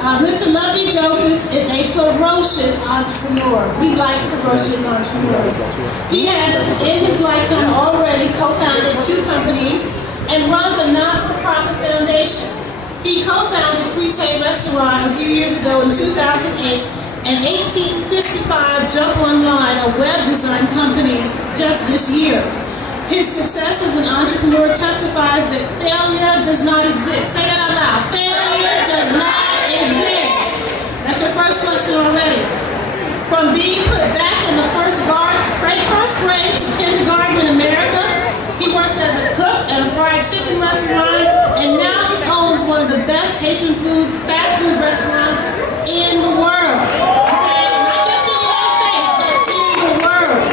Mr. Lovey Jokers is a ferocious entrepreneur. We like ferocious entrepreneurs. He has, in his lifetime, already co-founded 2 companies and runs a not-for-profit foundation. He co-founded Frite Restaurant a few years ago in 2008, and 1855 Jump Online, a web design company, just this year. His success as an entrepreneur testifies that failure does not exist. Say that out loud. Failure does not exist. That's your first lesson already. From being put back in the first grade to kindergarten in America, he worked as a cook at a fried chicken restaurant, and now he owns one of the best Haitian fast food restaurants in the world. Okay? Not just in the United States, but in the world.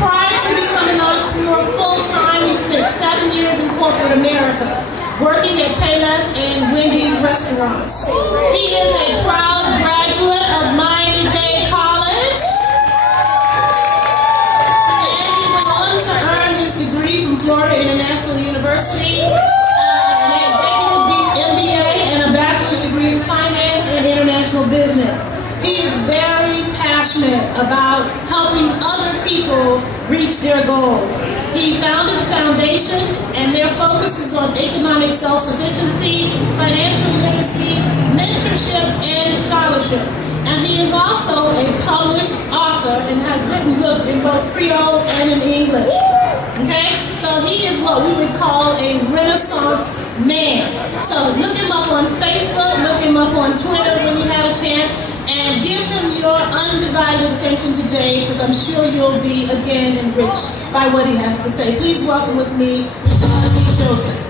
Prior to becoming an entrepreneur full-time, he spent 7 years in corporate America, working at Payless and Wendy's restaurants. He is a proud graduate of Miami-Dade College, and he went on to earn his degree from Florida International University, an executive MBA, and a bachelor's degree in finance and international business. He is very passionate about helping other people reach their goals. He founded a foundation, and their focus is on economic self-sufficiency, financial literacy, mentorship, and scholarship. And he is also a published author and has written books in both Creole and in English. Okay? So he is what we would call a Renaissance man. So look him up on Facebook, look him up on Twitter when you have a chance, and give him your undivided attention today, because I'm sure you'll be again enriched by what he has to say. Please welcome with me, Mr. Lovey Joseph.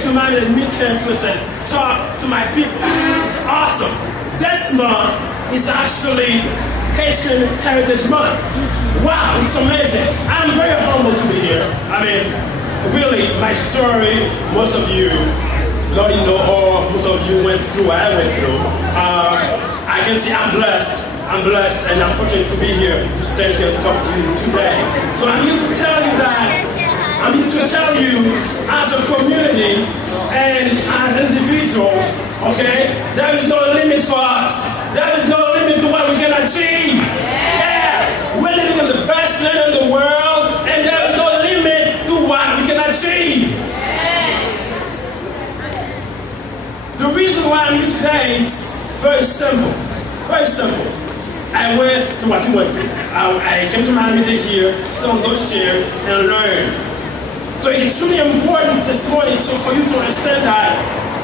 To my campus and talk to my people. It's awesome. This month is actually Haitian Heritage Month. Wow, it's amazing. I'm very humbled to be here. I mean, really, my story, most of you already know, or most of you went through what I went through. I can say I'm blessed. I'm blessed, and I'm fortunate to be here, to stand here and talk to you today. So I'm here to tell you as a community and as individuals, okay, there is no limit for us. There is no limit to what we can achieve. Yeah, we're living in the best land in the world, and there is no limit to what we can achieve. The reason why I'm here today is very simple. Very simple. I went through what you went through. I came to Miami-Dade here, sit on those chairs, and learn. So it's extremely important this morning for you to understand that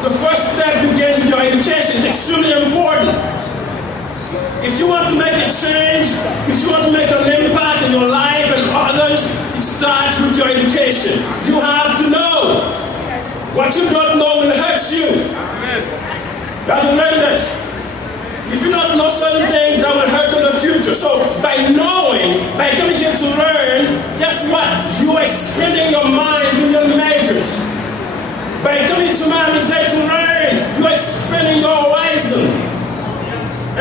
the first step begins with your education. It's extremely important. If you want to make a change, if you want to make an impact in your life and others, it starts with your education. You have to know. What you don't know will hurt you. You have to learn this. If you don't know certain things, that will hurt you in the future. So by knowing, by coming here to learn, guess what? You are expanding your mind beyond measures. By coming to Miami-Dade to learn, you are expanding your horizon.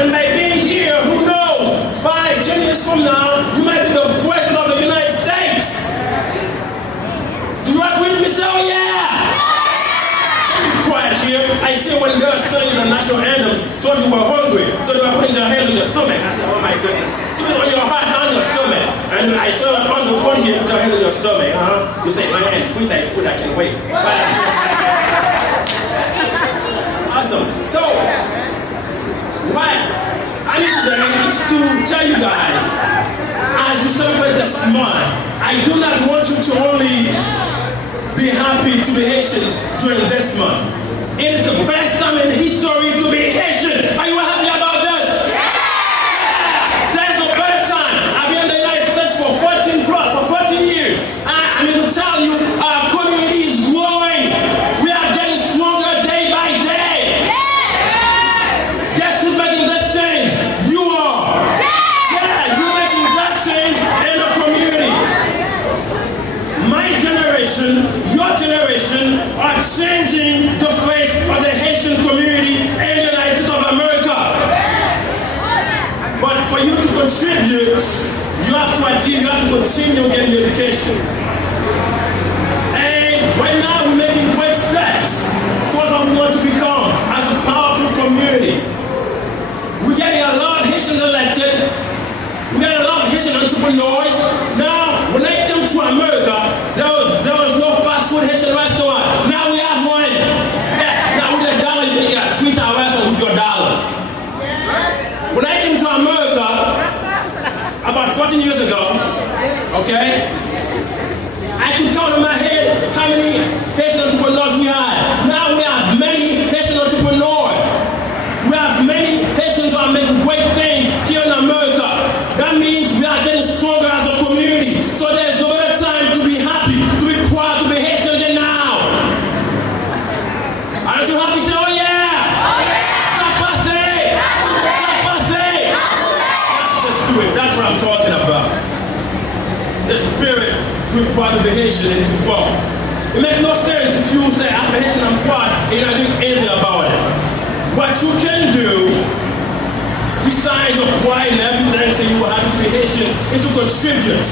And by being here, who knows, 5, 10 years from now, you might be the president of the United States. Do you agree with me? Say, oh yeah! Quiet here. I see when girls singing the national anthems, some of you were hungry, so they were putting their hands on your stomach. I said, oh my goodness. So it's on your heart, not on your stomach. And I saw it on the phone here, put your hands on your stomach. You say, my hand, food that is food, I can wait. Awesome. So, what I need today is to tell you guys, as we celebrate this month, I do not want you to only be happy to be Haitians during this month. It is the best time in history to be Haitian. Are you happy about this? continue getting education. And right now we're making great steps towards what we want to become as a powerful community. We're getting a lot of Haitians elected. We got a lot of Haitian entrepreneurs. Now, when I came to America, there was no fast food Haitian restaurant. Now we have one. Yes, now with $1 you can get a 3-star restaurant with your dollar. When I came to America about 14 years ago, okay, I could count on my head how many Haitian entrepreneurs we had. Now we have many Haitian entrepreneurs. We have many Haitians who are making great things here in America. That means we are getting stronger as a community. So there's no better time to be happy, to be proud, to be Haitian than now. Aren't you happy? Say, oh yeah! Oh yeah! Ça passe! Ça passe! That's the spirit. That's what I'm talking about. The spirit to be proud to be Haitian and to grow. It makes no sense if you say, I'm Haitian, I'm proud, and you're not doing anything about it. What you can do, besides your pride and everything, say you will have to be Haitian, is to contribute.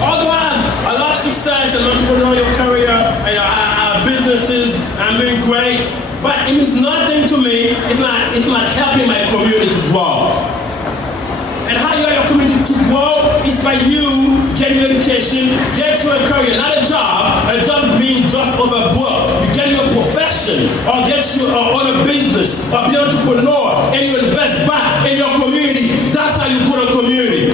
Although I have a lot of success in entrepreneurial career, and I have businesses, I'm doing great, but it means nothing to me. It's not helping my community to grow. And how you help your community to grow is by you getting education, get to a career, not a job. A job being just of a book. You get your profession, or get you own a business, or be an entrepreneur, and you invest back in your community. That's how you grow a community.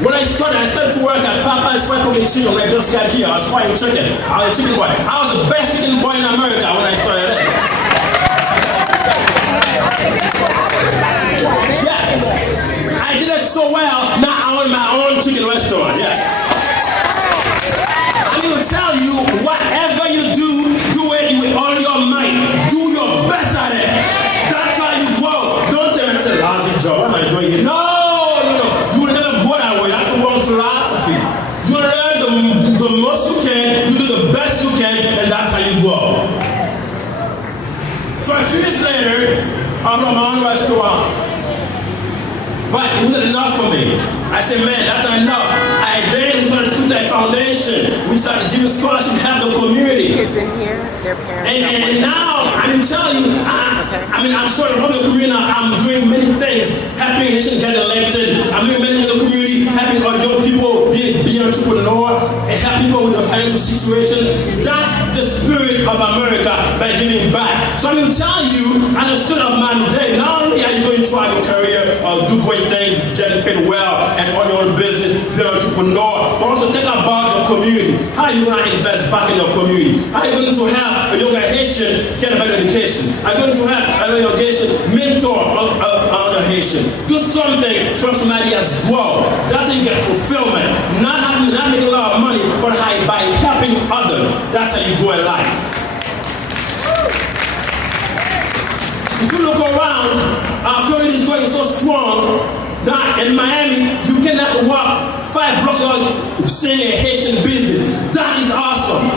When I started to work at Papa's Fried Chicken when I just got here. I was frying chicken. I was a chicken boy. I was the best chicken boy in America when I started it. Yeah, I did it so well. Now I own my own chicken restaurant. Yes. I'm going to tell you, whatever you do, do it with all your might. Do your best at it. That's how you grow. Don't tell me it's a lousy job. What am I doing here? No. You will never go that way. That's the wrong philosophy. You learn the most you can. You do the best you can, and that's how you grow. So a few years later, I'm on my own restaurant. But it wasn't enough for me. I said, man, that's not enough. Then we started Food Tech Foundation. We started giving scholarships to help the community. Kids in here, their parents. And now, I can tell you, I'm sort of from the community now. I'm doing many things, helping Haitians get elected. I'm doing many in the community, helping our young people be entrepreneur, and help people with the financial situation. That's the spirit of America by giving back. So I'm going to tell you, as a student of mine today, not only are you going to have a career or do great things, getting paid well, and on your own business, be an entrepreneur, but also think about your community. How are you going to invest back in your community? How are you going to help a younger Haitian get a better education? Are you going to help a younger Haitian mentor another Haitian? Do something to help somebody else grow. That's how you get fulfillment. Not making a lot of money, but by helping others. That's how you grow in life. If you look around, our community is going so strong. Now in Miami, you cannot walk 5 blocks away seeing a Haitian business. That is awesome.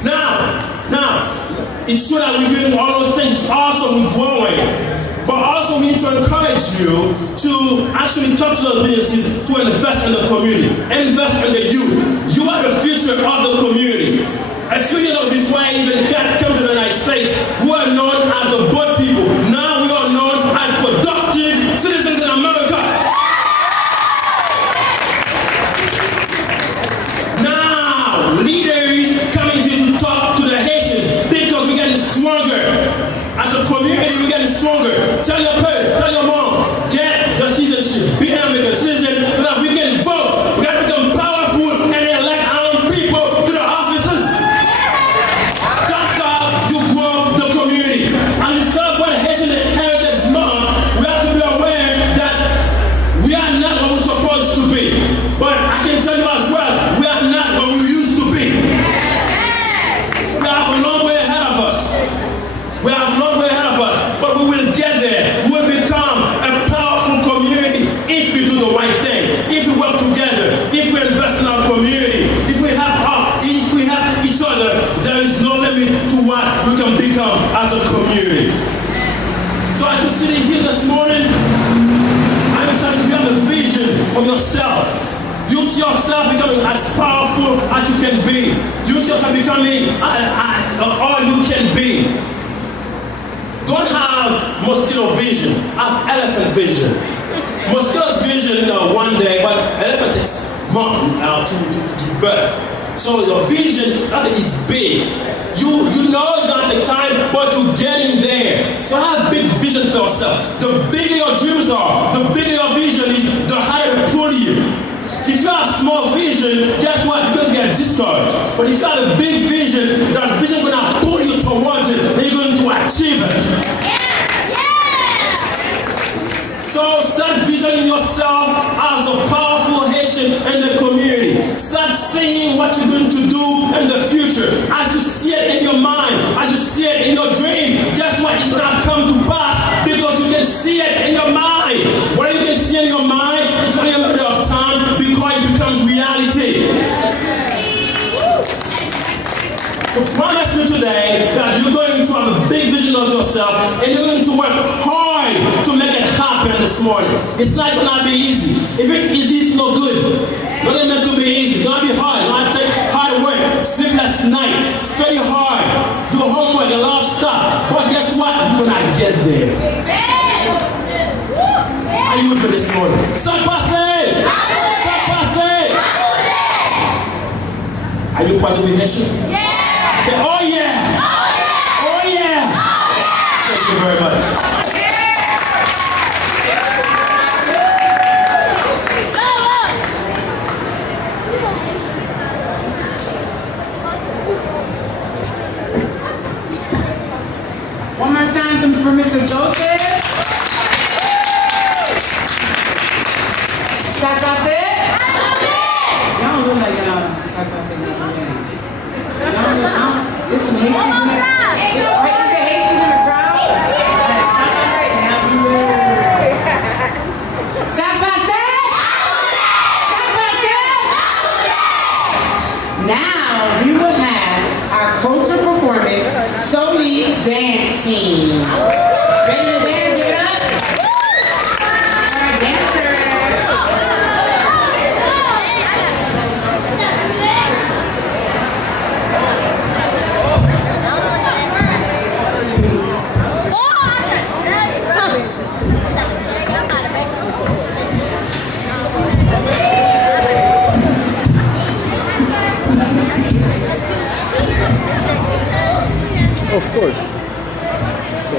Now, it's true that we're doing all those things. It's awesome, we're growing. But also we need to encourage you to actually talk to those businesses to invest in the community, invest in the youth. You are the future of the community. A few years ago, before I even came to the United States, we were known as the boat people. Now we are known as productive citizens in America. Now, leaders coming here to talk to the Haitians because we're getting stronger. As a community, we're getting stronger. Tell your parents, tell your mom, get the citizenship, be an American citizen so that we can vote. We got to become powerful and elect our own people to the offices. That's how you grow the community. And we celebrate Haitian Heritage Month. We have to be aware that we are not what we're supposed to be. But I can tell you as well, we are not what we used to be. We have a long way ahead of us. We have a long way ahead of us, but we will get there. We will become a powerful community if we do the right thing, if we work together, if we invest in our community, if we help each other. There is no limit to what we can become as a community. So as you're sitting here this morning, I'm telling you, you have a vision of yourself. You see yourself becoming as powerful as you can be. You see yourself becoming all you can be. Don't have mosquito vision, have elephant vision. Mosquito's vision one day, but elephant takes months to give birth. So your vision, it's big. You know it's gonna take time, but you're getting there. So have big vision for yourself. The bigger your dreams are, the bigger your vision is, the higher it pull you. If you have small vision, guess what? You're gonna get discouraged. But if you have a big vision, that vision is gonna pull you towards it, and you're going to achieve it. So start visioning yourself as a powerful Haitian in the community. Start saying what you're going to do in the future. As you see it in your mind, as you see it in your dream, guess what? It's going to come to pass because you can see it in your mind. What you can see in your mind, it's only a matter of time before it becomes reality. So promise me today that you're going to have a big vision of yourself and you're going to work hard to make it happen this morning. It's not going to be easy. If it's easy, it's not good. It's not meant to be easy. It's going to be hard. It's going to take hard work, sleepless night, study hard, do homework, a lot of stuff. But guess what? You're going to get there. Are you with me this morning? Ça passe! Ça passe! Are you proud to be Haitian? Yeah! Say, oh yeah! Oh yeah! Oh yeah! Thank you very much. One more time for Mr. Joseph. Ça passe? Y'all don't look like y'all ça passe. There's some Haitians in the crowd. Is there Haitians in the crowd? Ça passe? Ça passe? Now we will have our culture performance, Soli Dance Team. Ready to dance? Give it up. All right, dancers. Of course. So.